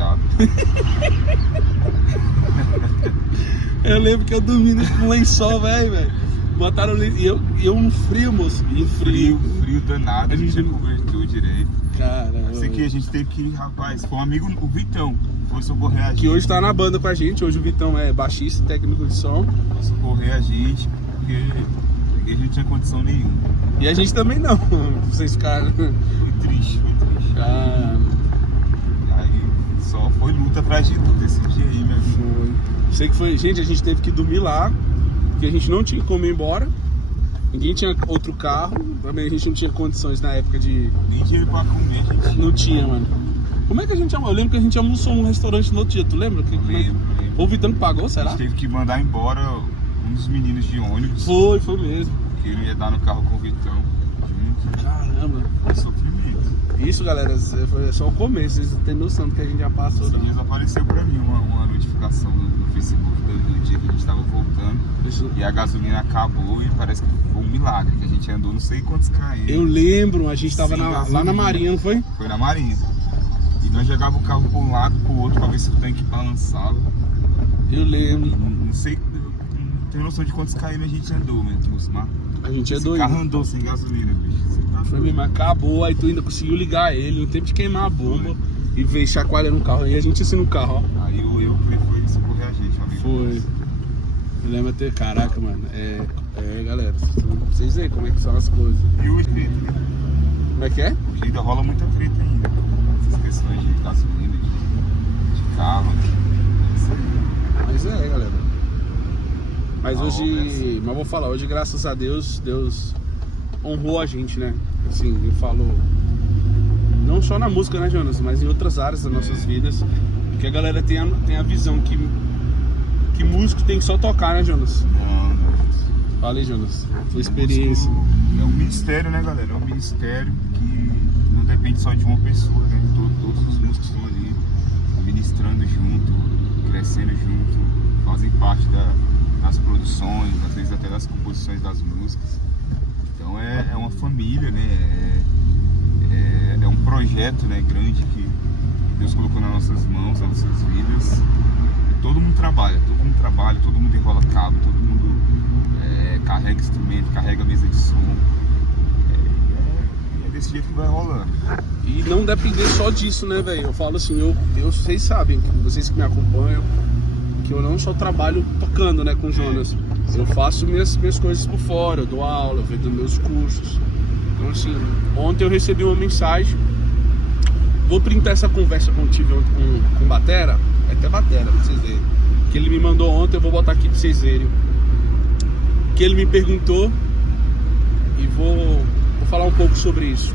planejado. Eu lembro que eu dormi com lençol, velho. Botaram lençol. E eu um frio, moço. E Frio danado, a gente já cobertou direito. Caramba. Sei que a gente teve que ir, rapaz, foi um amigo, o Vitão, foi socorrer a gente. Que hoje tá na banda com a gente. Hoje o Vitão é baixista, técnico de som. Foi socorrer a gente, porque a gente não tinha condição nenhuma. E a gente também não. Vocês ficaram. Foi triste. Aí só foi luta atrás de luta esse dia aí, meu filho. Foi. Sei que foi. Gente, a gente teve que dormir lá, porque a gente não tinha como ir embora. Ninguém tinha outro carro. Também a gente não tinha condições na época de. Nem dinheiro pra comer, a gente Não tinha, mano. Como é que a gente almoçou? Eu lembro que a gente almoçou num restaurante no outro dia, tu lembra? lembro. O Vitão que pagou, A será? gente teve que mandar embora um dos meninos de ônibus. Foi mesmo. Que ele ia dar no carro com o Vitão. Junto. Caramba. Foi sofrimento. Isso, galera, foi só o começo. Vocês não têm noção do que a gente já passou. Esses Não. dias apareceu pra mim uma notificação no Facebook do dia que a gente tava voltando. Isso. E a gasolina acabou e parece que foi um milagre, que a gente andou não sei quantos km. Eu lembro, a gente tava Sem lá gasolina. na Marinha, não foi? Foi na Marinha. E nós jogávamos o carro pra um lado, pro outro, pra ver se o tanque balançava. Eu lembro. Não sei, não tenho noção de quantos km a gente andou, mesmo. A gente é Esse doido. carro andou sem gasolina, bicho. Você tá Foi mesmo, acabou, aí tu ainda conseguiu ligar ele, no tempo de queimar a bomba e ver chacoalha no carro. E a gente assim no carro, ó. Aí eu fui socorrer a gente, amigo. Foi. Eu lembro até, caraca, mano. Galera, vocês veem como é que são as coisas. E o treta, né? Como é que é? Hoje ainda rola muita treta ainda. Essas questões de gasolina, de carro. Isso aí. Mas galera. Mas Ah, hoje, mas vou falar, hoje graças a Deus, Deus honrou a gente, né? Assim, eu falo, não só na música, né, Jonas, mas em outras áreas das nossas vidas, que a galera tem a visão que músico tem que só tocar, né, Jonas? Não. Fala aí, Jonas, tua experiência. É um ministério, né, galera? É um ministério que não depende só de uma pessoa, né? Todos os músicos estão ali ministrando junto, crescendo junto, fazem parte das produções, às vezes até das composições das músicas. Então é uma família, né? É um projeto, né, grande que Deus colocou nas nossas mãos, nas nossas vidas. E todo mundo trabalha, todo mundo enrola cabo, todo mundo carrega instrumento, carrega mesa de som. É desse jeito que vai rolando. E não depender só disso, né, velho? Eu falo assim, vocês sabem, vocês que me acompanham, que eu não só trabalho tocando, né, com o Jonas. Eu faço minhas coisas por fora, eu dou aula, eu vendo meus cursos. Então assim, ontem eu recebi uma mensagem. Vou printar essa conversa que eu tive com o Batera, é até Batera, pra vocês verem. Que ele me mandou ontem, eu vou botar aqui pra vocês verem. Que ele me perguntou e vou falar um pouco sobre isso.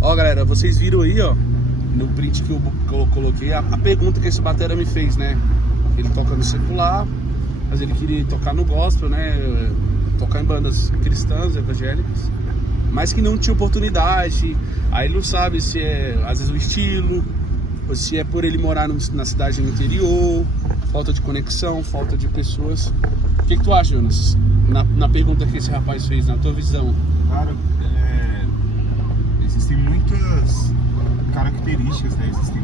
Ó, galera, vocês viram aí, ó, no print que eu coloquei, a pergunta que esse batera me fez, né? Ele toca no secular, mas ele queria tocar no gospel, né? Tocar em bandas cristãs, evangélicas, mas que não tinha oportunidade. Aí ele não sabe se é, às vezes, o estilo, ou se é por ele morar na cidade no interior, falta de conexão, falta de pessoas. O que tu acha, Jonas? Na pergunta que esse rapaz fez, na tua visão. Cara, existem muitas características, né? Existem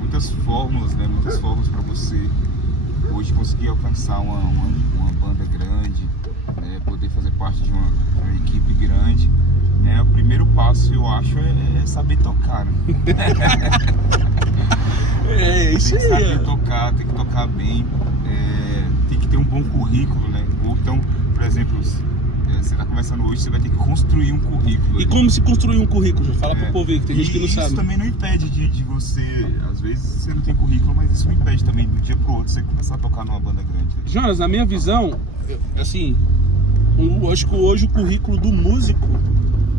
muitas fórmulas, né? Muitas formas para você hoje conseguir alcançar uma banda grande, né? Poder fazer parte de uma equipe grande. O primeiro passo, eu acho, é saber tocar, né? Isso aí. Tem que saber tocar, tem que tocar bem, tem que ter um bom currículo, né? Ou então, por exemplo, você está começando hoje, você vai ter que construir um currículo. E como se construir um currículo? Fala pro povo aí, que tem gente que não sabe. Isso também não impede de você, às vezes você não tem currículo, mas isso não impede também de um dia pro outro você começar a tocar numa banda grande. Jonas, na minha visão, assim, acho que hoje o currículo do músico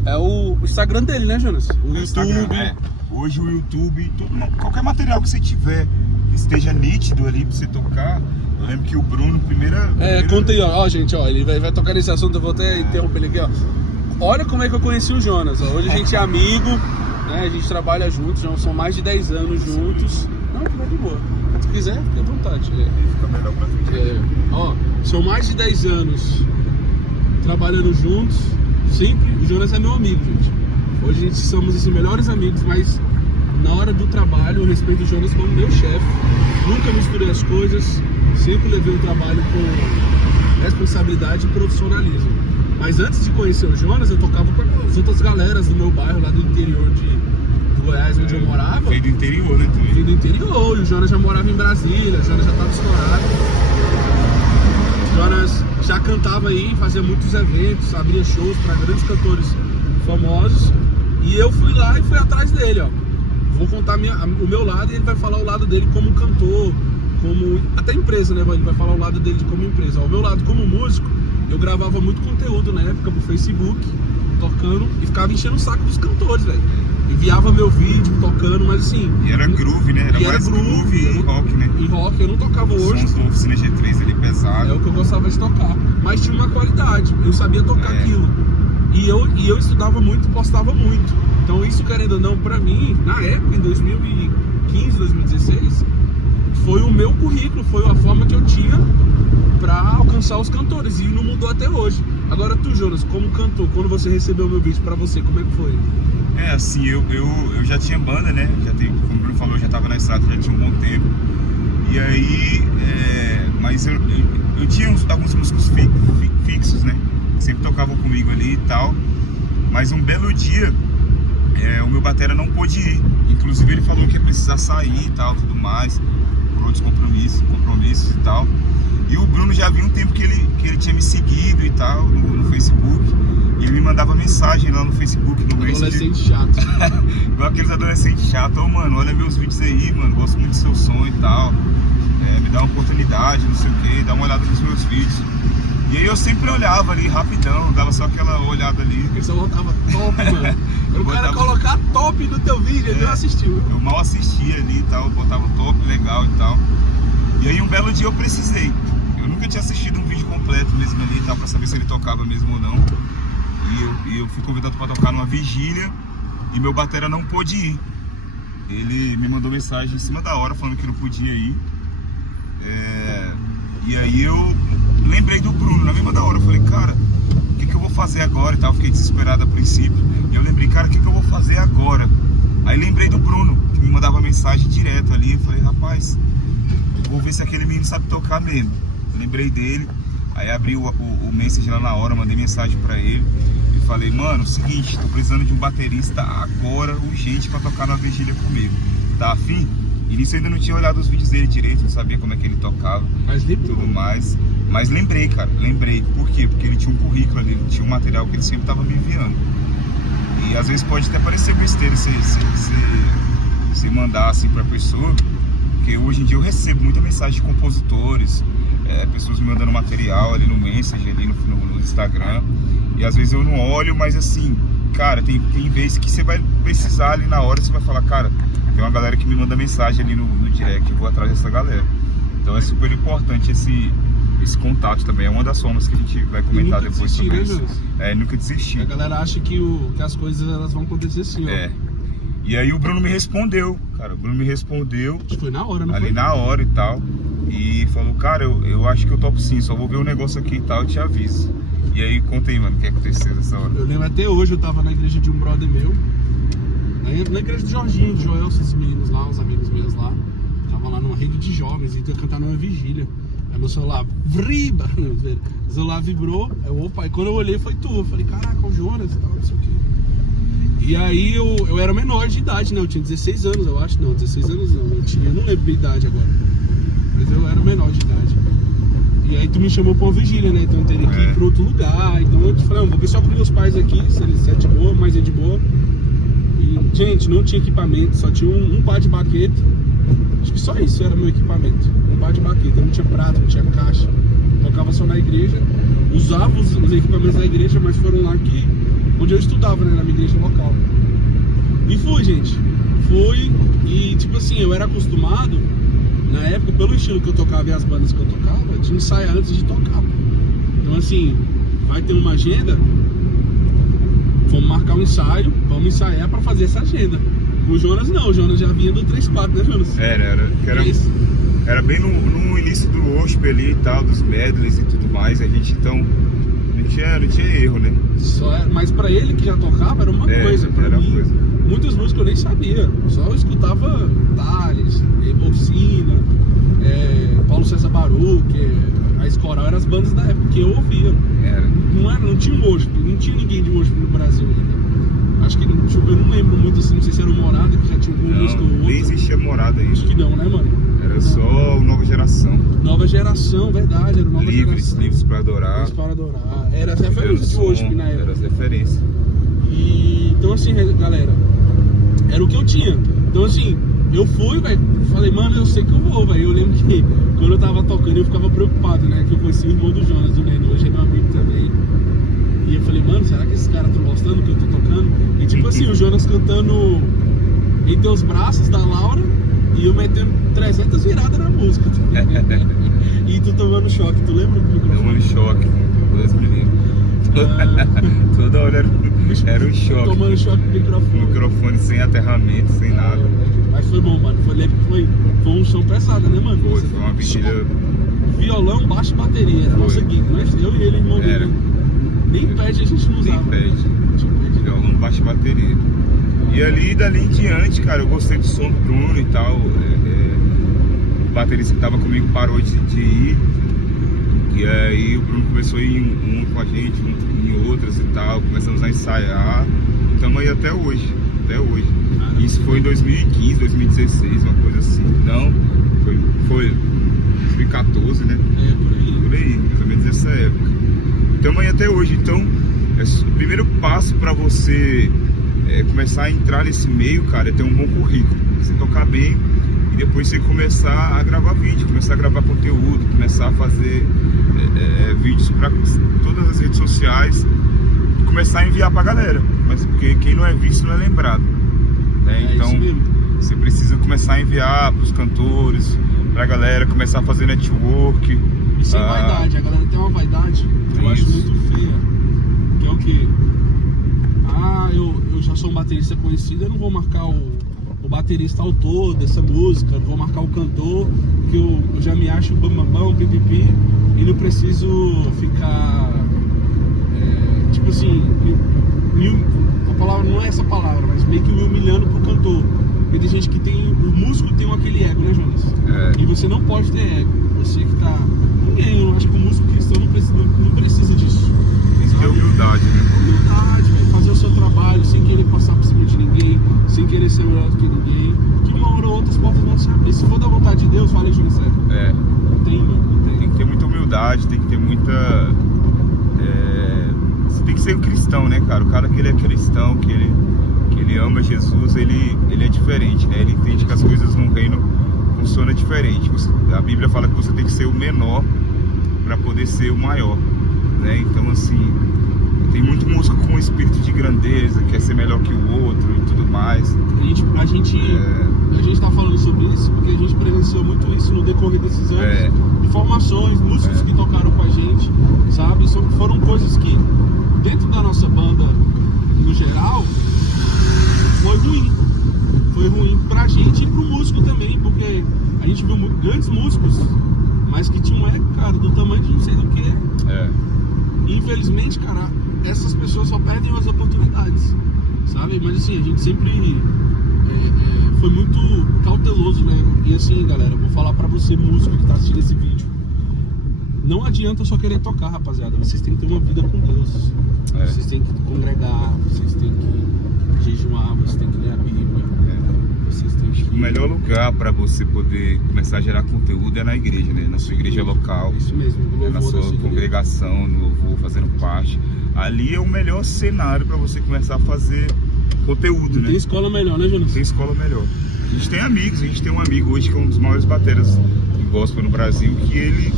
é o Instagram dele, né, Jonas? O YouTube. Hoje o YouTube, qualquer material que você tiver que esteja nítido ali pra você tocar. Eu lembro que o Bruno, primeira... Conta aí, ó, gente, ó, ele vai tocar nesse assunto, eu vou até interromper ele aqui, ó. Olha como é que eu conheci o Jonas, ó. Hoje a gente é amigo, né, a gente trabalha juntos, já são mais de 10 anos juntos. Não, vai de boa. Se quiser, fica à vontade. Fica melhor pra frente. Ó, são mais de 10 anos trabalhando juntos, sempre, o Jonas é meu amigo, gente. Hoje a gente somos assim, melhores amigos, mas na hora do trabalho eu respeito o Jonas como meu chefe. Nunca misturei as coisas, sempre levei o trabalho com responsabilidade e profissionalismo. Mas antes de conhecer o Jonas, eu tocava com as outras galeras do meu bairro, lá do interior de Goiás, onde eu morava. Veio do interior, né? Também. Veio do interior, e o Jonas já morava em Brasília, o Jonas já estava estourado. O Jonas já cantava aí, fazia muitos eventos, abria shows para grandes cantores famosos. E eu fui lá e fui atrás dele, ó. Vou contar o meu lado e ele vai falar o lado dele como cantor, como até empresa, né? Ele vai falar o lado dele de como empresa. Ó, o meu lado como músico, eu gravava muito conteúdo na época pro Facebook, tocando, e ficava enchendo o saco dos cantores, velho. Enviava meu vídeo tocando, mas assim... E era groove, né? Era mais groove e rock, né? E rock, eu não tocava hoje. Sons do Oficina G3 ali pesado. É o que eu gostava de tocar. Mas tinha uma qualidade, eu sabia tocar aquilo. E eu estudava muito, postava muito. Então isso, querendo ou não, pra mim, na época, em 2015, 2016, foi o meu currículo, foi a forma que eu tinha pra alcançar os cantores. E não mudou até hoje. Agora tu, Jonas, como cantor, quando você recebeu o meu vídeo pra você, como é que foi? É, assim, eu já tinha banda, né? Como o Bruno falou, eu já tava na estrada, já tinha um bom tempo. E aí, mas eu tinha alguns músicos fixos, né? Que sempre tocavam comigo ali e tal. Mas um belo dia, o meu batera não pôde ir. Inclusive ele falou que ia precisar sair e tal, tudo mais, por outros compromissos e tal. E o Bruno já havia um tempo que ele tinha me seguido e tal, no Facebook. E ele me mandava mensagem lá no Facebook, no Messenger. Adolescente chato. Igual aqueles adolescentes chatos. Ô, mano, olha meus vídeos aí, mano, gosto muito do seu som e tal. Me dá uma oportunidade, não sei o que, dá uma olhada nos meus vídeos. E aí eu sempre olhava ali, rapidão, dava só aquela olhada ali. Ele só botava top, mano. O cara colocar top no teu vídeo, ele não assistiu. Eu mal assistia ali e tal, botava top, legal e tal. E aí um belo dia eu precisei. Eu nunca tinha assistido um vídeo completo mesmo ali e tal, pra saber se ele tocava mesmo ou não. E eu fui convidado pra tocar numa vigília e meu batera não pôde ir. Ele me mandou mensagem em cima da hora falando que não podia ir. E aí eu lembrei do Bruno na mesma da hora. Eu falei, cara, o que eu vou fazer agora e tal? Fiquei desesperado a princípio. E eu lembrei, cara, o que eu vou fazer agora? Aí lembrei do Bruno, que me mandava mensagem direto ali. Eu falei, rapaz, vou ver se aquele menino sabe tocar mesmo. Lembrei dele. Aí abri o message lá na hora, mandei mensagem pra ele. E falei, mano, seguinte, tô precisando de um baterista agora, urgente, pra tocar na vigília comigo. Tá afim? E nisso eu ainda não tinha olhado os vídeos dele direito, não sabia como é que ele tocava e tudo mais. Mas lembrei, cara, lembrei. Por quê? Porque ele tinha um currículo ali, ele tinha um material que ele sempre tava me enviando. E às vezes pode até parecer besteira você mandar assim pra pessoa, porque hoje em dia eu recebo muita mensagem de compositores, pessoas me mandando material ali no Messenger, ali no Instagram. E às vezes eu não olho, mas assim, cara, tem vezes que você vai precisar ali na hora, você vai falar, cara, tem uma galera que me manda mensagem ali no direct, eu vou atrás dessa galera. Então é super importante esse contato também, é uma das formas que a gente vai comentar depois sobre isso. Nunca desistir. A galera acha que as coisas elas vão acontecer assim, ó. E aí o Bruno me respondeu, cara, Acho que foi na hora, não ali foi? na hora e tal. E falou, cara, eu acho que eu topo sim, só vou ver o negócio aqui e tal, eu te aviso. E aí, conta aí, mano, o que aconteceu nessa hora? Eu lembro até hoje, eu tava na igreja de um brother meu, na igreja do Jorginho, do Joel, esses meninos lá, uns amigos meus lá. Tava lá numa rede de jovens, e ia cantar numa vigília. Aí meu celular, o celular vibrou, opa, e quando eu olhei foi tu. Eu falei, caraca, o Jonas e tal, não sei o quê. E aí eu era menor de idade, né? Eu tinha 16 anos, eu acho. Não, 16 anos não, eu não lembro minha idade agora. Mas eu era menor de idade. E aí tu me chamou pra uma vigília, né? Então eu teria que ir pra outro lugar. Então eu te falei, vou ver só com meus pais aqui, se é de boa, mas é de boa. E, gente, não tinha equipamento, só tinha um par de baqueta. Acho que só isso era meu equipamento. Um par de baqueta, não tinha prato, não tinha caixa. Tocava só na igreja. Usava os equipamentos da igreja, mas foram lá onde eu estudava, né? Na minha igreja local. E fui, gente. Fui e, tipo assim, eu era acostumado, na época, pelo estilo que eu tocava e as bandas que eu tocava, eu tinha que ensaiar antes de tocar. Então, assim, vai ter uma agenda, vamos marcar um ensaio, vamos ensaiar pra fazer essa agenda. O Jonas não, o Jonas já vinha do 3-4, né, Jonas? Era bem no início do worship ali e tal, dos medleys e tudo mais, a gente então não tinha erro, né? Mas já tocava era uma coisa. Pra era mim, coisa. muitas músicas eu nem sabia. Só escutava Thales, Oficina, Paulo César Baruch, a Escoral, eram as bandas da época que eu ouvia. Não tinha um Worship, não tinha ninguém de Worship no Brasil ainda. Acho que eu não lembro muito assim, não sei se era o Morada que já tinha alguma música ou outra. Nem existia Morada aí. Acho que não, né, mano? Era só Nova Geração. Nova Geração, verdade, era Nova Geração. Livres para adorar. Livres para adorar. Era as referências de Worship na época. Era as referências. Então assim, galera, era o que eu tinha. Então assim, eu fui, velho, falei, mano, eu sei que eu vou, velho. Eu lembro que quando eu tava tocando eu ficava preocupado, né? Que eu conheci o irmão do Jonas, do Neno, hoje é meu amigo também. E eu falei, mano, será que esses caras estão gostando do que eu tô tocando? E tipo assim, o Jonas cantando Em Teus Braços, da Laura, e eu metendo 300 viradas na música. E tu tomando choque, tu lembra do microfone? Tomando choque, Deus me livre. Toda hora era um choque. Tomando choque do microfone. Microfone sem aterramento, sem nada. Mas foi bom, mano. Foi um som pesado, né, mano? Foi uma vigília. Violão, baixo e bateria. Era a nossa gig, né? Eu e ele, irmão dele. Nem pede a gente não usava. Nem pede. Violão, baixo e bateria. E ali, dali em diante, cara, eu gostei do som do Bruno e tal. O baterista que tava comigo parou de ir. E aí o Bruno começou a ir um com a gente, em outras e tal. Começamos a ensaiar. Estamos aí até hoje. Isso foi em 2015, 2016, uma coisa assim. Não, foi 2014, né? Por aí, mais ou menos nessa época. Estamos aí até hoje. Então, o primeiro passo para você começar a entrar nesse meio, cara, é ter um bom currículo. Você tocar bem e depois você começar a gravar vídeo, começar a gravar conteúdo, começar a fazer vídeos para todas as redes sociais, começar a enviar pra galera. Mas porque quem não é visto não é lembrado, né? Então você precisa começar a enviar pros cantores, pra galera, começar a fazer network. E sem vaidade, a galera tem uma vaidade que eu acho muito feia. Que é o quê? Eu já sou um baterista conhecido, eu não vou marcar o baterista autor dessa música, não vou marcar o cantor, que eu já me acho bambambão, pipipi, e não preciso ficar tipo assim, a palavra não é essa palavra, mas meio que me humilhando pro cantor. Porque tem gente que o músico tem aquele ego, né, Jonas? E você não pode ter ego. Você que tá. Ninguém, eu acho que o músico cristão não precisa disso. Tem que ter humildade, né? Humildade, velho. Fazer o seu trabalho sem querer passar por cima de ninguém, sem querer ser melhor do que ninguém. Que uma hora ou outra as portas vão se abrir. Se for da vontade de Deus, fala aí, Jonas. Não tem, mano. Tem que ter muita humildade, tem que ter muita. Você tem que ser um cristão, né, cara? O cara que ele é cristão, que ele ama Jesus, ele é diferente, né? Ele entende que as coisas no reino funcionam diferente. A Bíblia fala que você tem que ser o menor para poder ser o maior, né? Então, assim, tem muito músico com espírito de grandeza, quer ser melhor que o outro e tudo mais. A gente tá falando sobre isso porque a gente presenciou muito isso no decorrer desses anos. Informações, músicos que tocaram com a gente, sabe? Foram coisas que, dentro da nossa banda, no geral, foi ruim pra gente e pro músico também, porque a gente viu grandes músicos, mas que tinham cara, do tamanho de não sei do que. E infelizmente, cara, essas pessoas só perdem as oportunidades, sabe? Mas assim, a gente sempre foi muito cauteloso, né? E assim, galera, vou falar pra você, músico que tá assistindo esse vídeo, não adianta só querer tocar, rapaziada. Vocês têm que ter uma vida com Deus. Vocês têm que congregar, vocês têm que jejuar, vocês têm que ler a Bíblia. Vocês têm que... O melhor lugar para você poder começar a gerar conteúdo é na igreja, né? Na sua igreja local. Isso mesmo, na sua congregação, no louvor, fazendo parte. Ali é o melhor cenário para você começar a fazer conteúdo, né? Tem escola melhor, né, Jonas? Tem escola melhor. A gente tem amigos, a gente tem um amigo hoje que é um dos maiores bateras de gospel no Brasil, que ele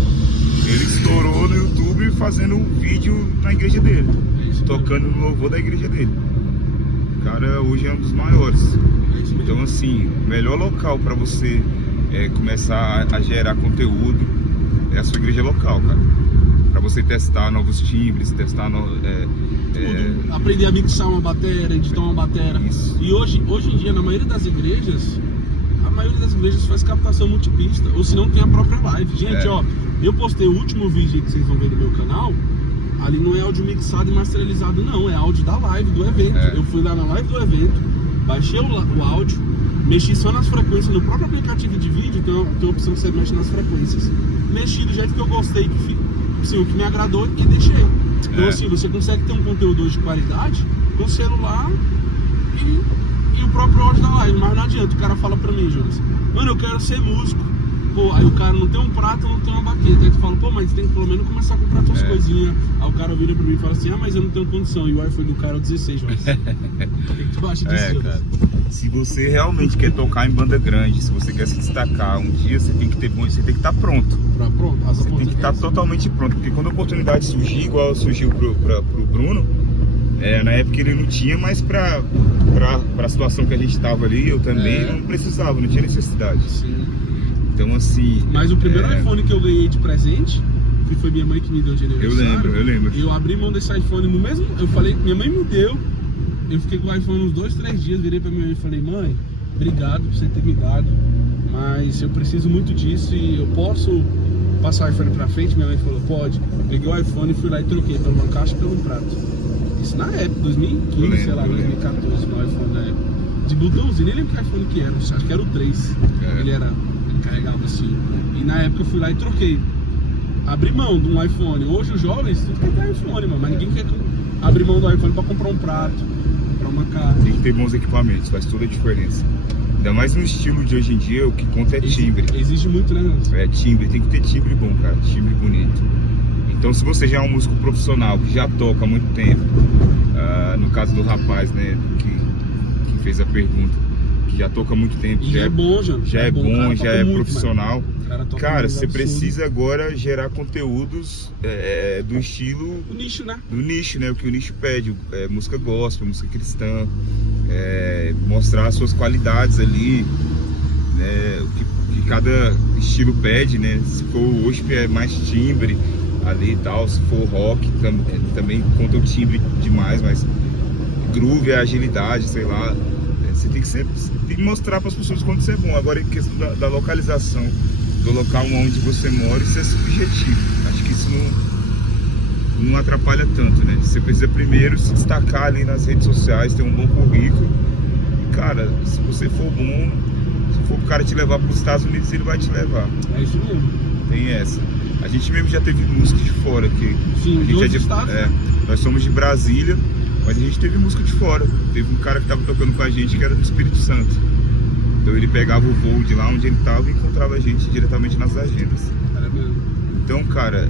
estourou no YouTube fazendo um vídeo na igreja dele, tocando no louvor da igreja dele. O cara hoje é um dos maiores. Então, assim, o melhor local para você começar a gerar conteúdo é a sua igreja local, cara. Para você testar novos timbres, testar aprender a mixar uma bateria, editar uma bateria. Isso. E hoje em dia, na maioria das igrejas, faz captação multipista, ou se não tem a própria live. Gente, ó, eu postei o último vídeo que vocês vão ver no meu canal, ali não é áudio mixado e masterizado, não. É áudio da live, do evento. Eu fui lá na live do evento, baixei o áudio, mexi só nas frequências. No próprio aplicativo de vídeo tem a opção que você mexe nas frequências. Mexi do jeito que eu gostei, assim, o que me agradou e deixei. Então assim, você consegue ter um conteúdo hoje de qualidade com o celular e o próprio áudio da live. Mas não adianta, o cara fala pra mim, Jonas, mano, eu quero ser músico. Pô, aí o cara não tem um prato, não tem uma baqueta. Aí tu fala, pô, mas tem que pelo menos começar a comprar tuas coisinhas. Aí o cara vira pra mim e fala assim, mas eu não tenho condição. E o iPhone do cara é o 16, Jonas. O que tu acha disso, Jonas? Se você realmente quer tocar em banda grande, se você quer se destacar um dia, você tem que estar pronto. Você tem que estar totalmente pronto, porque quando a oportunidade surgir, igual surgiu pro Bruno, na época ele não tinha, mas pra situação que a gente tava ali, eu também não precisava, não tinha necessidade. Sim. Então assim... Mas o primeiro iPhone que eu ganhei de presente, que foi minha mãe que me deu de aniversário. Eu lembro. Eu abri mão desse iPhone no mesmo... Eu falei, minha mãe me deu. Eu fiquei com o iPhone uns 2, 3 dias, virei pra minha mãe e falei, mãe, obrigado por você ter me dado, mas eu preciso muito disso e eu posso passar o iPhone pra frente? Minha mãe falou, pode. Peguei o iPhone e fui lá e troquei pelo uma caixa e pelo um prato. Isso na época, 2015, sei lá, 2014, no iPhone da época. De botãozinho, nem lembro que iPhone que era, acho que era o 3. Ele carregava assim. E na época eu fui lá e troquei. Abri mão de um iPhone. Hoje os jovens, tudo quer ter iPhone, mano, mas ninguém quer abrir mão do iPhone pra comprar um prato, comprar uma carne. Tem que ter bons equipamentos, faz toda a diferença. Ainda mais no estilo de hoje em dia, o que conta é timbre. Exige muito, né, Nelson? É timbre, tem que ter timbre bom, cara, timbre bonito. Então se você já é um músico profissional, que já toca há muito tempo, no caso do rapaz, né, que fez a pergunta, que já toca há muito tempo, já é bom, já é bom, já é muito, profissional. Cara, você absurdo. precisa agora gerar conteúdos do estilo... Do nicho, né? Do nicho, né? O que o nicho pede, música gospel, música cristã, mostrar as suas qualidades ali, né? O que cada estilo pede, né? Se for o worship é mais timbre ali e tal, se for rock também conta o timbre demais, mas groove é agilidade, sei lá. Você tem que sempre mostrar para as pessoas quando você é bom. Agora, em questão da localização, do local onde você mora, isso é subjetivo. Acho que isso não atrapalha tanto, né? Você precisa primeiro se destacar ali nas redes sociais, ter um bom currículo. E, cara, se você for bom, se for o cara te levar para os Estados Unidos, ele vai te levar. É isso mesmo. Tem essa. A gente mesmo já teve música de fora aqui. Sim, a gente de estados, né? Nós somos de Brasília, mas a gente teve música de fora. Teve um cara que estava tocando com a gente que era do Espírito Santo. Então ele pegava o voo de lá onde ele estava e encontrava a gente diretamente nas agendas. Então, cara,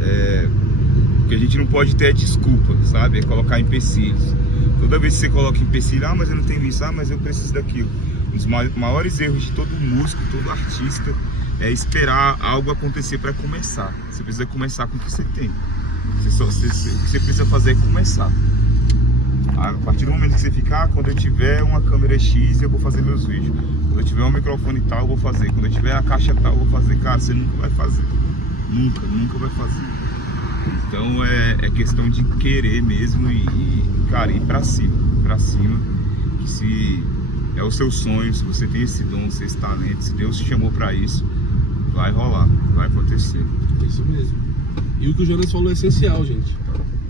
o que a gente não pode ter é desculpa, sabe? É colocar empecilhos. Toda vez que você coloca empecilho, mas eu não tenho isso, mas eu preciso daquilo. Um dos maiores erros de todo músico, todo artista, é esperar algo acontecer para começar. Você precisa começar com o que você tem. O que você precisa fazer é começar. A partir do momento que você ficar, quando eu tiver uma câmera X, eu vou fazer meus vídeos. Quando eu tiver um microfone tal, eu vou fazer. Quando eu tiver a caixa tal, eu vou fazer. Cara, você nunca vai fazer. Nunca vai fazer. Então é questão de querer mesmo cara, ir pra cima. Que se é o seu sonho, se você tem esse dom, esse talento, se Deus te chamou pra isso, vai rolar, vai acontecer. É isso mesmo. E o que o Jonas falou é essencial, gente.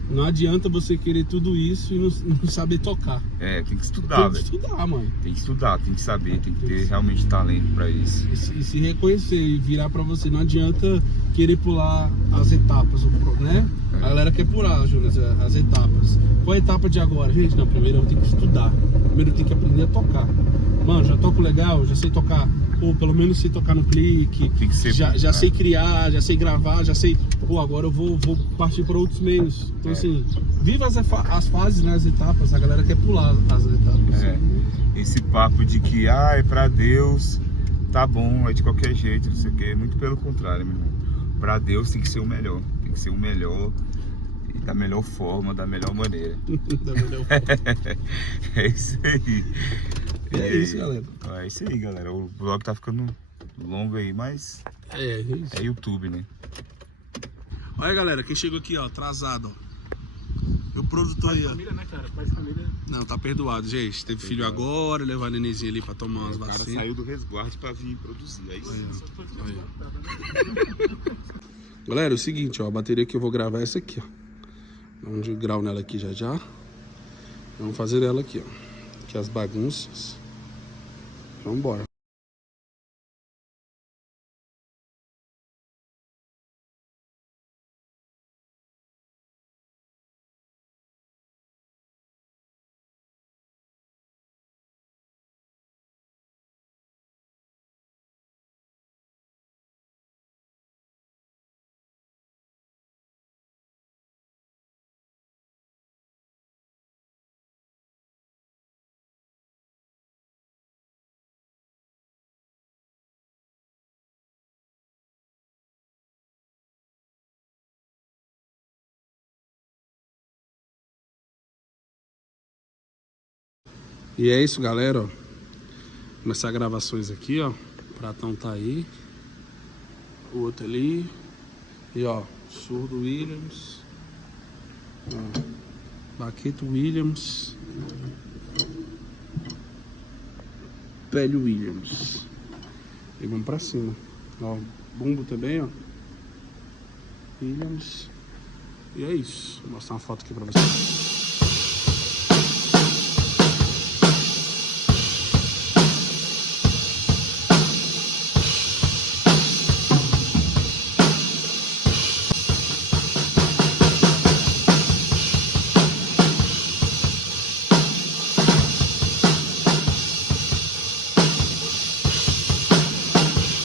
Não adianta você querer tudo isso e não saber tocar. Tem que estudar, velho. Tem que estudar, mano. Tem que estudar, tem que saber, tem que ter realmente talento pra isso. E se reconhecer e virar pra você. Não adianta querer pular as etapas, né? A galera quer pular, Jonas, as etapas. Qual é a etapa de agora? Gente, não, primeiro eu tenho que estudar. Primeiro eu tenho que aprender a tocar. Mano, já toco legal, já sei tocar. Ou pelo menos sei tocar no clique, tem que ser já sei criar, já sei gravar, já sei. Pô, agora eu vou partir para outros meios. Então assim, viva as fases, né, as etapas, a galera quer pular as etapas. Esse papo de que é pra Deus, tá bom, é de qualquer jeito, não sei o que. Muito pelo contrário, meu irmão. Pra Deus tem que ser o melhor. Tem que ser o melhor. Da melhor forma, da melhor maneira. Da melhor forma. É isso aí. É isso, galera. É isso aí, galera. O vlog tá ficando longo aí, mas é isso. É YouTube, né? Olha, galera, quem chegou aqui, ó, atrasado, ó. Meu produtor aí, ó. Família, né, cara? Pai de família. Não, tá perdoado, gente. Teve filho agora, levar a nenenzinha ali pra tomar umas vacinas. O cara saiu do resguardo pra vir produzir. É isso aí. Galera, é o seguinte, ó. A bateria que eu vou gravar é essa aqui, ó. Vamos de grau nela aqui já já. Vamos fazer ela aqui, ó. Aqui as bagunças. Vamos embora. E é isso, galera, ó. Começar gravações aqui, ó. O Pratão tá aí. O outro ali. E ó, Surdo Williams. Ó, Baqueto Williams. Velho Williams. E vamos pra cima. Ó, Bumbo também, ó. Williams. E é isso. Vou mostrar uma foto aqui pra vocês.